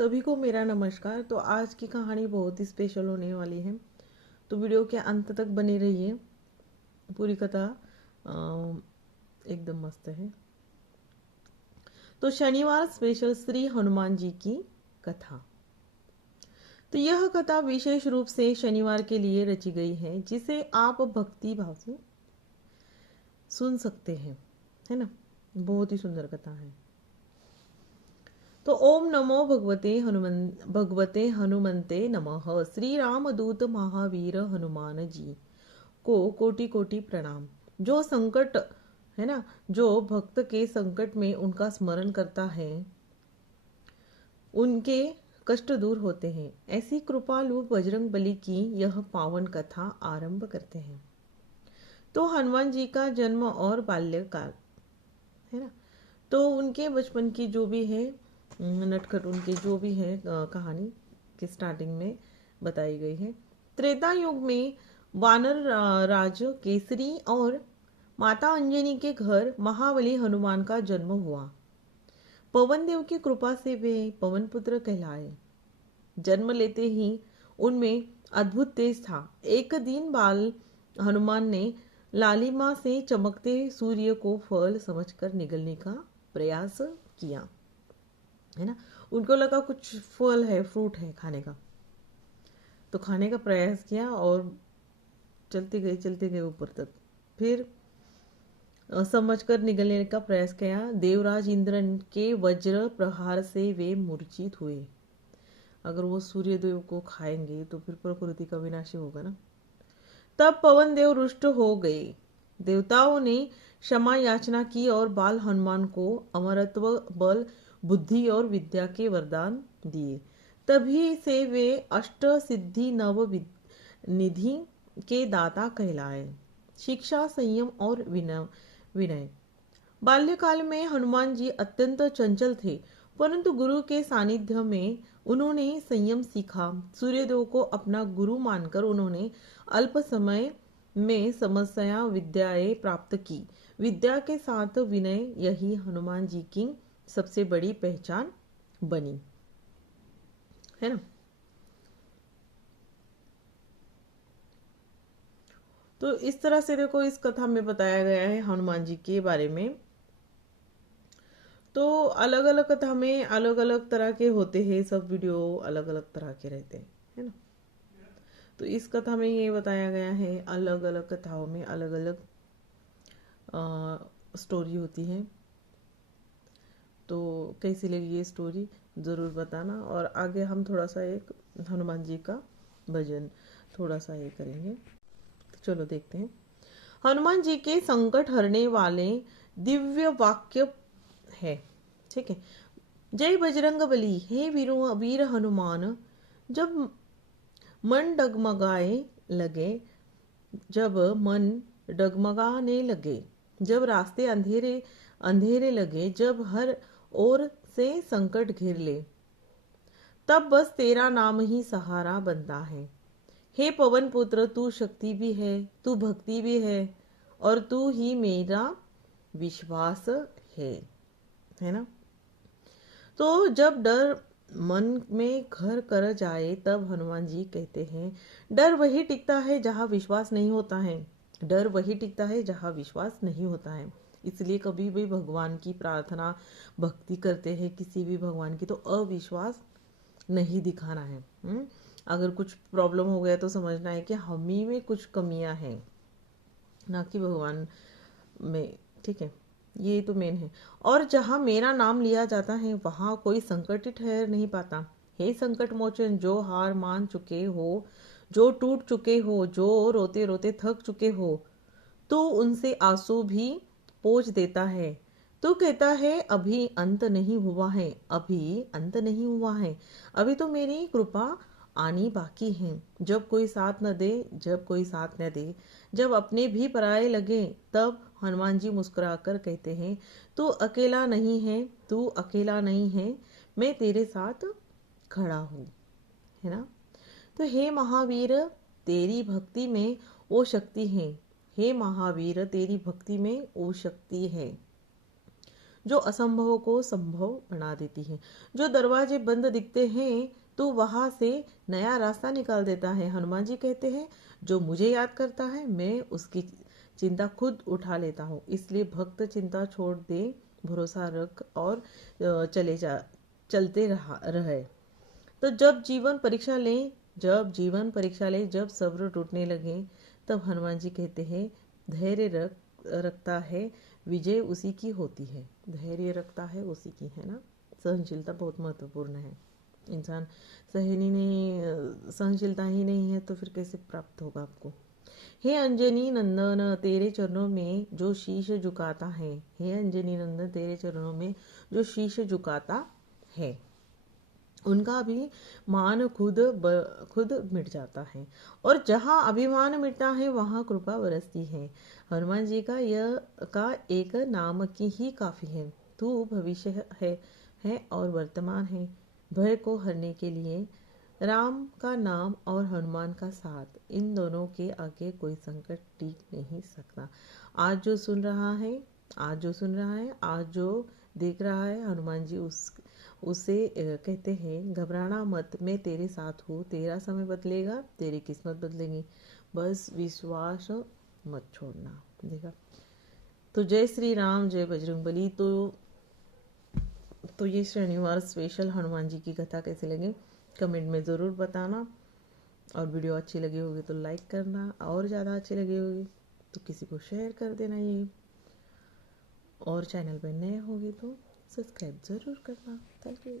सभी को मेरा नमस्कार। तो आज की कहानी बहुत ही स्पेशल होने वाली है, तो वीडियो के अंत तक बने रहिए। पूरी कथा एकदम मस्त है। तो शनिवार स्पेशल श्री हनुमान जी की कथा। तो यह कथा विशेष रूप से शनिवार के लिए रची गई है, जिसे आप भक्ति भाव से सुन सकते हैं, है ना। बहुत ही सुंदर कथा है। तो ओम नमो भगवते हनुमंते नमः। श्री रामदूत महावीर हनुमान जी को कोटि कोटि प्रणाम। जो संकट है ना, जो भक्त के संकट में उनका स्मरण करता है उनके कष्ट दूर होते हैं। ऐसी कृपालु बजरंग बली की यह पावन कथा आरंभ करते हैं। तो हनुमान जी का जन्म और बाल्यकाल, है ना। तो उनके बचपन की जो भी है नटखट, उनकी जो भी है कहानी की स्टार्टिंग में बताई गई है। त्रेता युग में वानर राज केसरी और माता अंजनी के घर महाबली हनुमान का जन्म हुआ। पवन देव की कृपा से वे पवन पुत्र कहलाए। जन्म लेते ही उनमें अद्भुत तेज था। एक दिन बाल हनुमान ने लालिमा से चमकते सूर्य को फल समझकर निगलने का प्रयास किया, है ना। उनको लगा कुछ फल है, फ्रूट है खाने का, तो खाने का प्रयास किया और चलते गए ऊपर तक। फिर समझकर निगलने का प्रयास किया। देवराज इंद्र के वज्र प्रहार से वे मूर्छित हुए। अगर वो सूर्य देव को खाएंगे तो फिर प्रकृति का विनाश होगा ना। तब पवन देव रुष्ट हो गए। देवताओं ने क्षमा याचना की और बाल हनुमान को अमरत्व, बल, बुद्धि और विद्या के वरदान दिए। तभी से वे अष्ट सिद्धि नव निधि के दाता कहलाए। शिक्षा, संयम और विनय। बाल्यकाल में हनुमान जी अत्यंत चंचल थे, परंतु गुरु के सानिध्य में उन्होंने संयम सीखा। सूर्यदेव को अपना गुरु मानकर उन्होंने अल्प समय में समस्या विद्याएं प्राप्त की। विद्या के साथ विनय, यही हनुमान जी की सबसे बड़ी पहचान बनी, है ना। तो इस तरह से देखो, इस कथा में बताया गया है हनुमान जी के बारे में। तो अलग अलग कथा में अलग अलग तरह के होते हैं, सब वीडियो अलग अलग तरह के रहते हैं, है ना। तो इस कथा में ये बताया गया है, अलग अलग कथाओं में अलग अलग स्टोरी होती है। तो कैसी लगी ये स्टोरी ज़रूर बताना। और आगे हम थोड़ा सा एक हनुमान जी का भजन थोड़ा सा ये करेंगे। तो चलो देखते हैं। हनुमान जी के संकट हरने वाले दिव्य वाक्य है, ठीक है। जय बजरंग बली, हे वीर हनुमान। जब मन डगमगाए लगे, जब मन डगमगाने लगे, जब रास्ते अंधेरे अंधेरे लगे, जब हर ओर से संकट घेर ले, तब बस तेरा नाम ही सहारा बनता है। हे पवन पुत्र, तू शक्ति भी है, तू भक्ति भी है, और तू ही मेरा विश्वास है ना। तो जब डर मन में घर कर जाए, तब हनुमान जी कहते हैं, डर वही टिकता है जहाँ विश्वास नहीं होता है। डर वही टिकता है जहाँ विश्वास नहीं होता है। इसलिए कभी भी भगवान की प्रार्थना भक्ति करते हैं किसी भी भगवान की, तो अविश्वास नहीं दिखाना है। अगर कुछ प्रॉब्लम हो गया तो समझना है कि हम ही में कुछ कमियां हैं, ना कि भगवान में, ठीक है। ये तो मेन है। और जहाँ मेरा नाम लिया जाता है वहाँ कोई संकट ही ठहर नहीं पाता। हे संकट मोचन, जो हार मान चुके हो, जो टूट चुके हो, जो रोते रोते थक चुके हो, तो उनसे आंसू भी पोंछ देता है। तो कहता है, अभी अंत नहीं हुआ है, अभी अंत नहीं हुआ है, अभी तो मेरी कृपा आनी बाकी है। जब कोई साथ न दे, जब कोई साथ न दे, जब अपने भी पराए लगे, तब हनुमान जी मुस्कुराकर कहते हैं, तू अकेला नहीं है, तू अकेला नहीं है, मैं तेरे साथ खड़ा हूँ, है ना। तो हे महावीर, तेरी भक्ति में वो शक्ति है। हे महावीर, तेरी भक्ति में वो शक्ति है। जो असंभव को संभव बना देती है। जो दरवाजे बंद दिखते हैं तो वहां से नया रास्ता निकाल देता है। हनुमान जी कहते हैं, जो मुझे याद करता है मैं उसकी चिंता खुद उठा लेता हूँ। इसलिए भक्त चिंता छोड़ दे, भरोसा रख और चलते रहे। तो जब जीवन परीक्षा ले, जब सब्र टूटने लगे, तब हनुमान जी कहते हैं, धैर्य रखता है, विजय उसी की होती है। धैर्य रखता है उसी की, है ना। सहनशीलता बहुत महत्वपूर्ण है। इंसान सहनशीलता ही नहीं है तो फिर कैसे प्राप्त होगा आपको। हे अंजनी नंदन, तेरे चरणों में जो शीश झुकाता है, हे अंजनी नंदन, तेरे चरणों में जो शीश झुकाता है, उनका अभिमान खुद मिट जाता है। और जहाँ अभिमान मिटता है वहाँ कृपा बरसती है। हनुमान जी का एक नाम की ही काफी है। तू भविष्य है और वर्तमान है। भय को हरने के लिए राम का नाम और हनुमान का साथ, इन दोनों के आगे कोई संकट टिक नहीं सकता। आज जो सुन रहा है, आज जो देख रहा है, हनुमान जी उसे कहते हैं, घबराना मत, मैं तेरे साथ हूँ। तेरा समय बदलेगा, तेरी किस्मत बदलेगी, बस विश्वास मत छोड़ना। देखा। तो जय श्री राम, जय बजरंगबली। तो ये शनिवार स्पेशल हनुमान जी की कथा कैसे लगी कमेंट में ज़रूर बताना। और वीडियो अच्छी लगी होगी तो लाइक करना, और ज़्यादा अच्छी लगी होगी तो किसी को शेयर कर देना ये। और चैनल पर नए होगे तो सब्सक्राइब ज़रूर करना। Thank you.